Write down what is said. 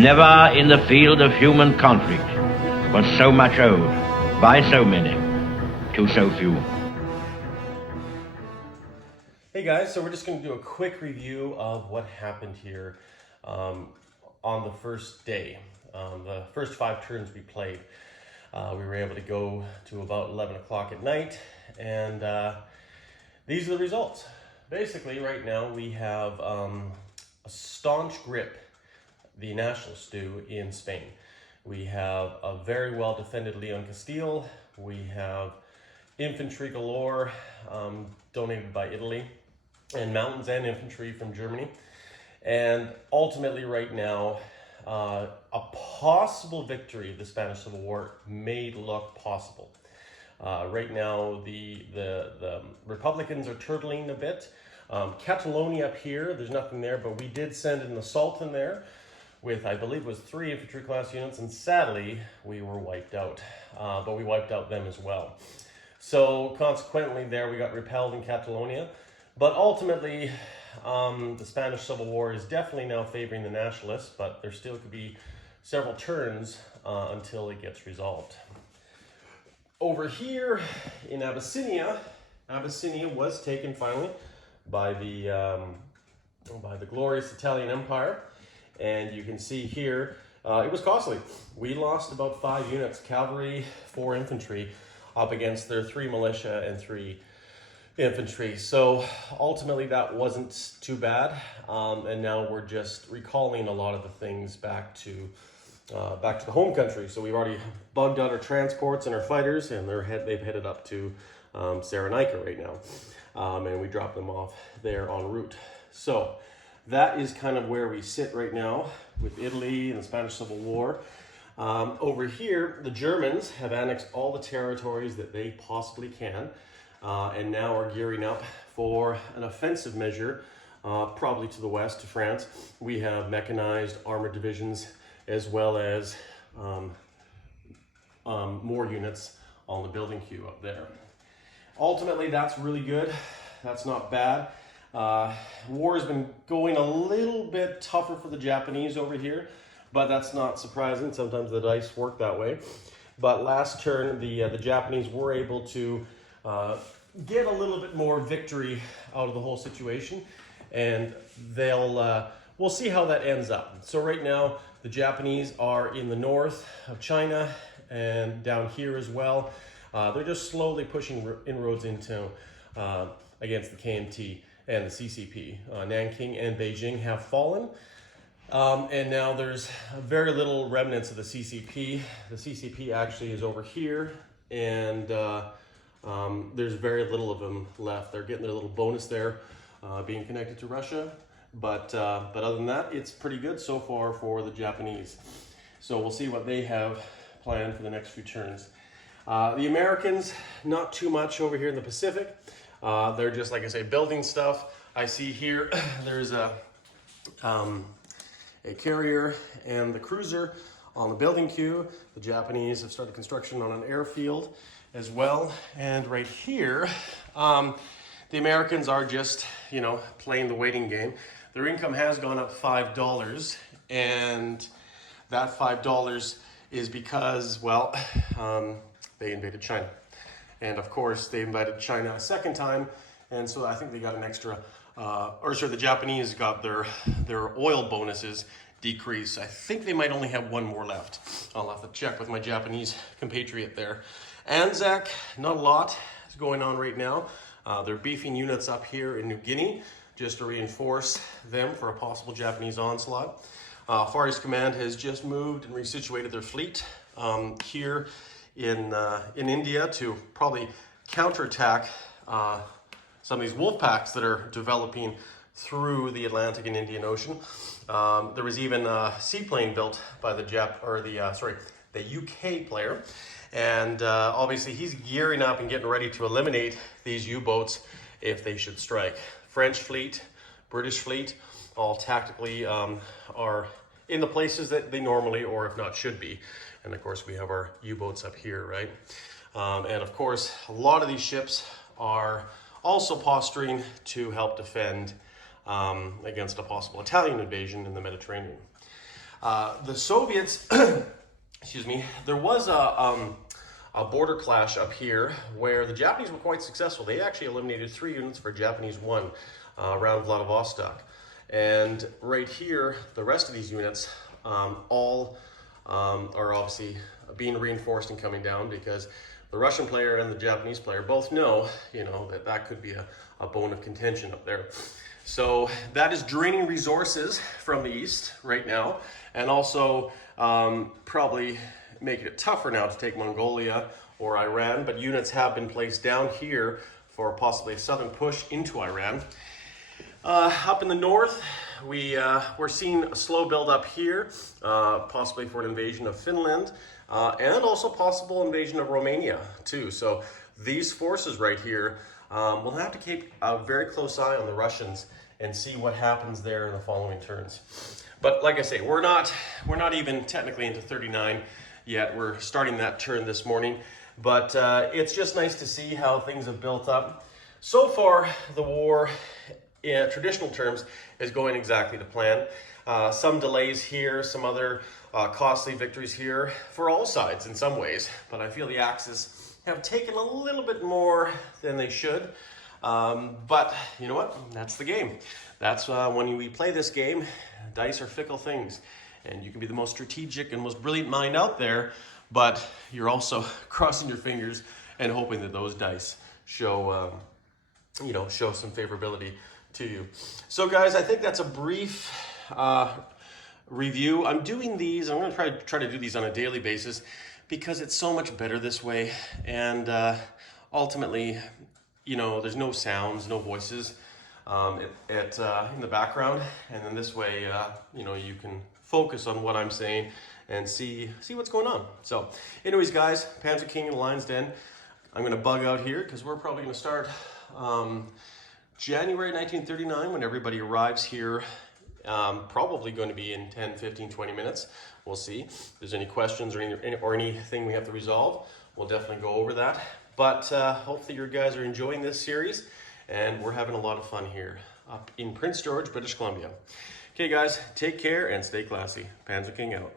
Never in the field of human conflict was so much owed by so many to so few. Hey guys, so we're just going to do a quick review of what happened here on the first day. The first 5 turns we played. We were able to go to about 11 o'clock at night, and these are the results. Basically, right now we have a staunch grip, the Nationalists do, in Spain. We have a very well defended Leon Castile. We have infantry galore donated by Italy, and mountains and infantry from Germany. And ultimately right now, a possible victory of the Spanish Civil War may look possible. Right now, the Republicans are turtling a bit. Catalonia up here, there's nothing there, but we did send an assault in there with, I believe it was 3 infantry class units, and sadly, we were wiped out. But we wiped out them as well. So consequently there, we got repelled in Catalonia. But ultimately, the Spanish Civil War is definitely now favoring the Nationalists, but there still could be several turns until it gets resolved. Over here in Abyssinia, Abyssinia was taken finally by the glorious Italian Empire. And you can see here, it was costly. We lost about 5 units, cavalry, 4 infantry, up against their 3 militia and 3 infantry. So ultimately that wasn't too bad. And now we're just recalling a lot of the things back to the home country. So we've already bugged out our transports and our fighters, and they've headed up to Cyrenaica right now. And we dropped them off there en route. So that is kind of where we sit right now with Italy and the Spanish Civil War. Over here, the Germans have annexed all the territories that they possibly can, and now are gearing up for an offensive measure, probably to the west, to France. We have mechanized armored divisions as well as more units on the building queue up there. Ultimately, that's really good. That's not bad. War has been going a little bit tougher for the Japanese over here, but that's not surprising. Sometimes the dice work that way. But last turn, the Japanese were able to get a little bit more victory out of the whole situation, and we'll see how that ends up. So right now, the Japanese are in the north of China and down here as well. They're just slowly pushing inroads into against the KMT and the CCP. Nanking and Beijing have fallen, and now there's very little remnants of the CCP. The CCP actually is over here, and there's very little of them left. They're getting their little bonus there, being connected to Russia, but other than that, it's pretty good so far for the Japanese. So we'll see what they have planned for the next few turns. The Americans, not too much over here in the Pacific. They're just, like I say, building stuff. I see here there's a carrier and the cruiser on the building queue. The Japanese have started construction on an airfield as well. And right here, the Americans are just, playing the waiting game. Their income has gone up $5, and that $5 is because, well, they invaded China. And of course, they invaded China a second time, and so I think they got an extra, the Japanese got their oil bonuses decreased. I think they might only have 1 more left. I'll have to check with my Japanese compatriot there. Anzac, not a lot is going on right now. They're beefing units up here in New Guinea just to reinforce them for a possible Japanese onslaught. Far East Command has just moved and resituated their fleet here in India to probably counterattack some of these wolf packs that are developing through the Atlantic and Indian Ocean. There was even a seaplane built by the UK player, and obviously he's gearing up and getting ready to eliminate these U-boats if they should strike. French fleet, British fleet, all tactically are in the places that they normally, or if not, should be. And of course, we have our U-boats up here, right? And of course, a lot of these ships are also posturing to help defend against a possible Italian invasion in the Mediterranean. The Soviets, excuse me, there was a border clash up here where the Japanese were quite successful. They actually eliminated 3 units for Japanese 1 around Vladivostok. And right here, the rest of these units all are obviously being reinforced and coming down because the Russian player and the Japanese player both know, that could be a bone of contention up there. So that is draining resources from the east right now, and also probably making it tougher now to take Mongolia or Iran, but units have been placed down here for possibly a southern push into Iran. Up in the north, we're seeing a slow build up here, possibly for an invasion of Finland, and also possible invasion of Romania too. So these forces right here, we'll have to keep a very close eye on the Russians and see what happens there in the following turns. But like I say, we're not even technically into 39 yet. We're starting that turn this morning, but it's just nice to see how things have built up. So far, the war, in traditional terms, is going exactly to plan. Some delays here, some other costly victories here for all sides in some ways, but I feel the Axis have taken a little bit more than they should. But you know what? That's the game. That's when we play this game, dice are fickle things, and you can be the most strategic and most brilliant mind out there, but you're also crossing your fingers and hoping that those dice show, show some favorability to you. So guys, I think that's a brief review. I'm doing these, I'm going to try to do these on a daily basis because it's so much better this way, and ultimately, there's no sounds, no voices in the background, and then this way, you can focus on what I'm saying and see what's going on. So anyways, guys, Panzer King in the Lion's Den. I'm going to bug out here because we're probably going to start January 1939 when everybody arrives here. Probably going to be in 10, 15, 20 minutes. We'll see. If there's any questions or anything we have to resolve, we'll definitely go over that. But hopefully you guys are enjoying this series, and we're having a lot of fun here up in Prince George, British Columbia. Okay guys, take care and stay classy. Panzer King out.